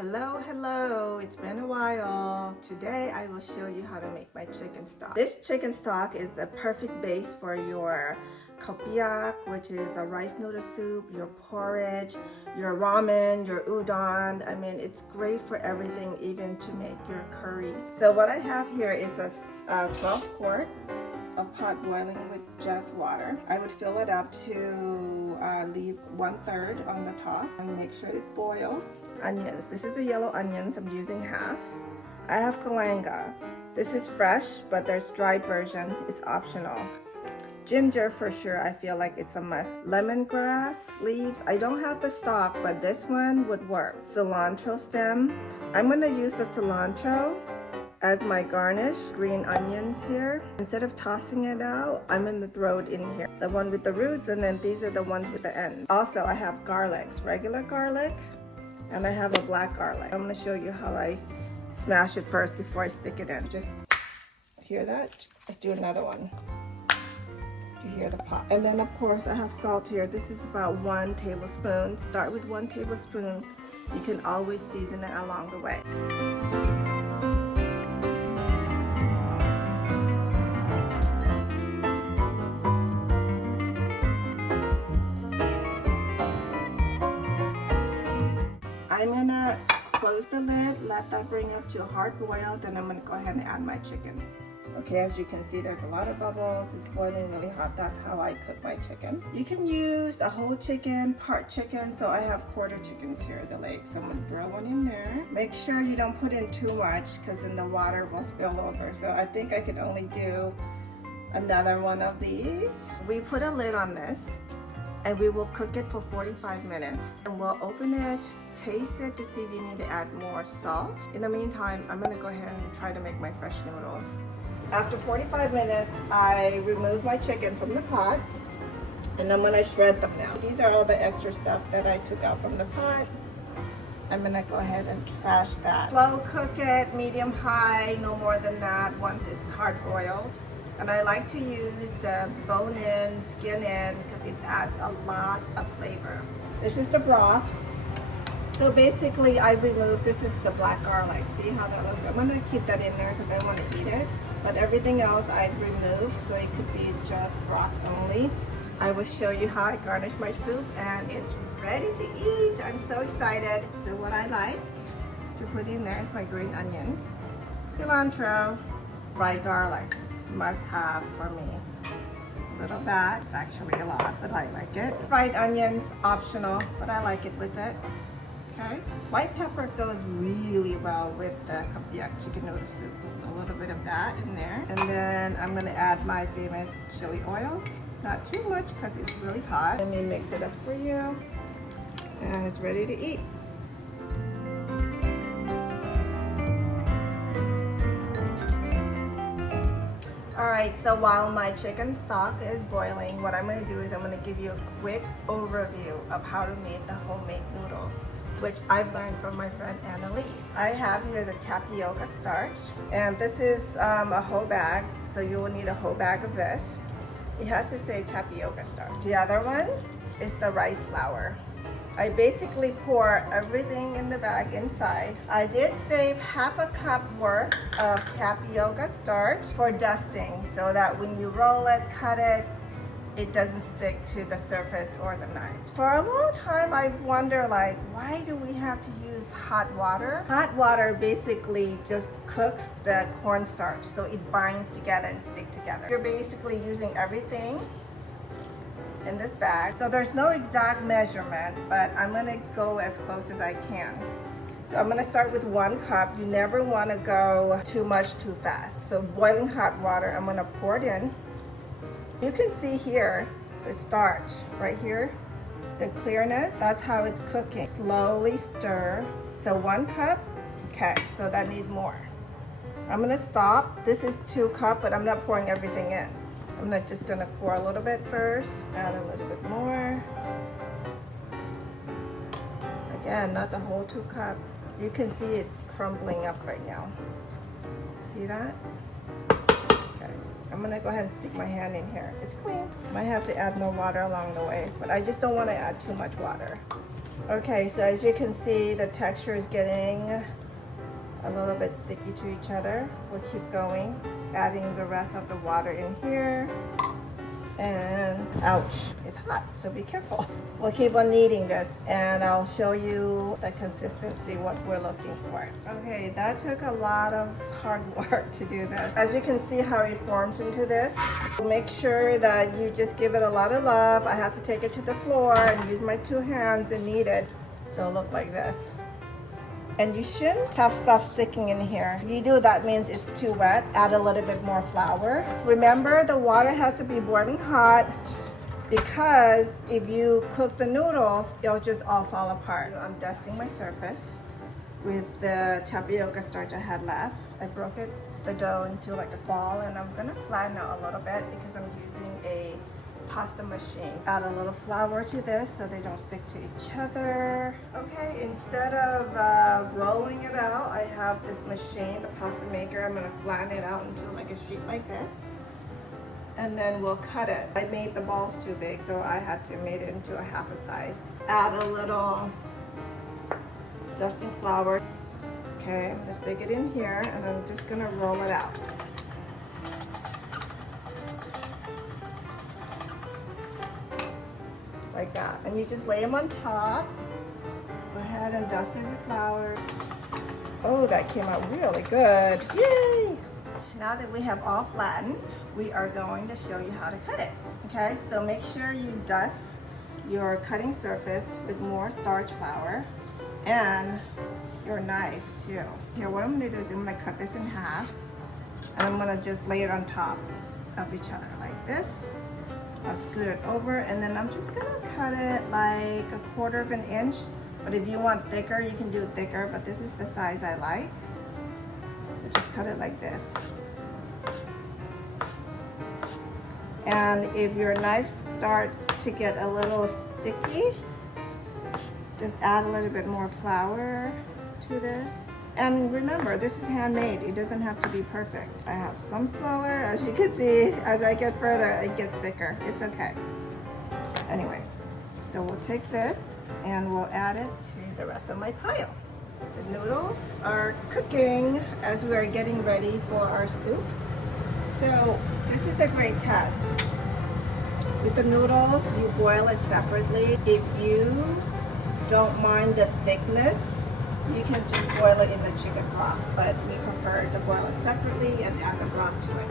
Hello, it's been a while. Today I will show you how to make my chicken stock. This chicken stock is the perfect base for your Khao Piek, which is a rice noodle soup, your porridge, your ramen, your udon. I mean, it's great for everything, even to make your curries. So what I have here is a 12 quart of pot boiling with just water. I would fill it up to leave 1/3 on the top and make sure it boils. Onions. This is the yellow onions. I'm using half. I have galangal. This is fresh, but there's dried version. It's optional. Ginger for sure. I feel like it's a must. Lemongrass leaves. I don't have the stalk, but this one would work. Cilantro stem. I'm going to use the cilantro as my garnish. Green onions here. Instead of tossing it out, I'm going to throw it in here. The one with the roots, and then these are the ones with the end. Also, I have garlics. Regular garlic. And I have a black garlic. I'm going to show you how I smash it first before I stick it in. Just hear that? Let's do another one. You hear the pop. And then of course I have salt here. This is about 1 tablespoon. Start with 1 tablespoon. You can always season it along the way. I'm gonna close the lid, let that bring up to a hard boil, then I'm gonna go ahead and add my chicken. Okay, as you can see, there's a lot of bubbles. It's boiling really hot. That's how I cook my chicken. You can use a whole chicken, part chicken. So I have quarter chickens here, the legs. So I'm gonna throw one in there. Make sure you don't put in too much because then the water will spill over. So I think I can only do another one of these. We put a lid on this and we will cook it for 45 minutes. And we'll open it, taste it to see if you need to add more salt. In the meantime, I'm gonna go ahead and try to make my fresh noodles. After 45 minutes, I remove my chicken from the pot and I'm gonna shred them now. These are all the extra stuff that I took out from the pot. I'm gonna go ahead and trash that. Slow cook it, medium high, no more than that once it's hard boiled. And I like to use the bone in, skin in, because it adds a lot of flavor. This is the broth. So basically I removed, this is the black garlic. See how that looks? I'm gonna keep that in there because I wanna eat it. But everything else I've removed, so it could be just broth only. I will show you how I garnish my soup and it's ready to eat. I'm so excited. So what I like to put in there is my green onions, cilantro, fried garlics. Must have for me. A little of that, it's actually a lot, but I like it. Fried onions, optional, but I like it with it. Okay. White pepper goes really well with the Khao Piek chicken noodle soup. There's a little bit of that in there. And then I'm gonna add my famous chili oil. Not too much because it's really hot. Let me mix it up for you. And it's ready to eat. Alright, so while my chicken stock is boiling, what I'm going to do is I'm going to give you a quick overview of how to make the homemade noodles, which I've learned from my friend Anna Lee. I have here the tapioca starch, and this is a whole bag, so you will need a whole bag of this. It has to say tapioca starch. The other one is the rice flour. I basically pour everything in the bag inside. I did save half a cup worth of tapioca starch for dusting so that when you roll it, cut it, it doesn't stick to the surface or the knife. For a long time, I've wondered like, why do we have to use hot water? Hot water basically just cooks the cornstarch so it binds together and stick together. You're basically using everything in this bag. So there's no exact measurement, but I'm gonna go as close as I can. So I'm gonna start with 1 cup. You never wanna go too much too fast. So boiling hot water, I'm gonna pour it in. You can see here, the starch right here, the clearness, that's how it's cooking. Slowly stir. So 1 cup, okay, so that needs more. I'm gonna stop. This is 2 cups, but I'm not pouring everything in. I'm just gonna pour a little bit first, add a little bit more. Again, not the whole 2 cups. You can see it crumbling up right now. See that? Okay, I'm gonna go ahead and stick my hand in here. It's clean. Might have to add more water along the way, but I just don't wanna add too much water. Okay, so as you can see, the texture is getting a little bit sticky to each other. We'll keep going, adding the rest of the water in here. And ouch, it's hot, so be careful. We'll keep on kneading this and I'll show you the consistency, what we're looking for. Okay, that took a lot of hard work to do this. As you can see how it forms into this, make sure that you just give it a lot of love. I have to take it to the floor and use my 2 hands and knead it. So it'll look like this. And you shouldn't have stuff sticking in here. If you do, that means it's too wet. Add a little bit more flour. Remember, the water has to be boiling hot because if you cook the noodles, it'll just all fall apart. I'm dusting my surface with the tapioca starch I had left. I broke the dough into like a ball, and I'm gonna flatten it a little bit because I'm using a pasta machine. Add a little flour to this so they don't stick to each other. Okay, instead of rolling it out, I have this machine, the pasta maker. I'm gonna flatten it out into like a sheet like this, and then we'll cut it. I made the balls too big, so I had to make it into a half a size. Add a little dusting flour. Okay, I'm gonna stick it in here, and then I'm just gonna roll it out. Like that, and you just lay them on top. Go ahead and dust it with flour. Oh, that came out really good. Yay! Now that we have all flattened, we are going to show you how to cut it. Okay, so make sure you dust your cutting surface with more starch flour and your knife too. Here, what I'm gonna do is I'm gonna cut this in half, and I'm gonna just lay it on top of each other like this. I'll scoot it over, and then I'm just gonna cut it like 1/4 of an inch. But if you want thicker, you can do it thicker, but this is the size I like. So just cut it like this. And if your knives start to get a little sticky, just add a little bit more flour to this. And remember, this is handmade. It doesn't have to be perfect. I have some smaller. As you can see, as I get further, it gets thicker. It's okay. Anyway, so we'll take this and we'll add it to the rest of my pile. The noodles are cooking as we are getting ready for our soup. So this is a great test. With the noodles, you boil it separately. If you don't mind the thickness, you can just boil it in the chicken broth, but we prefer to boil it separately and add the broth to it.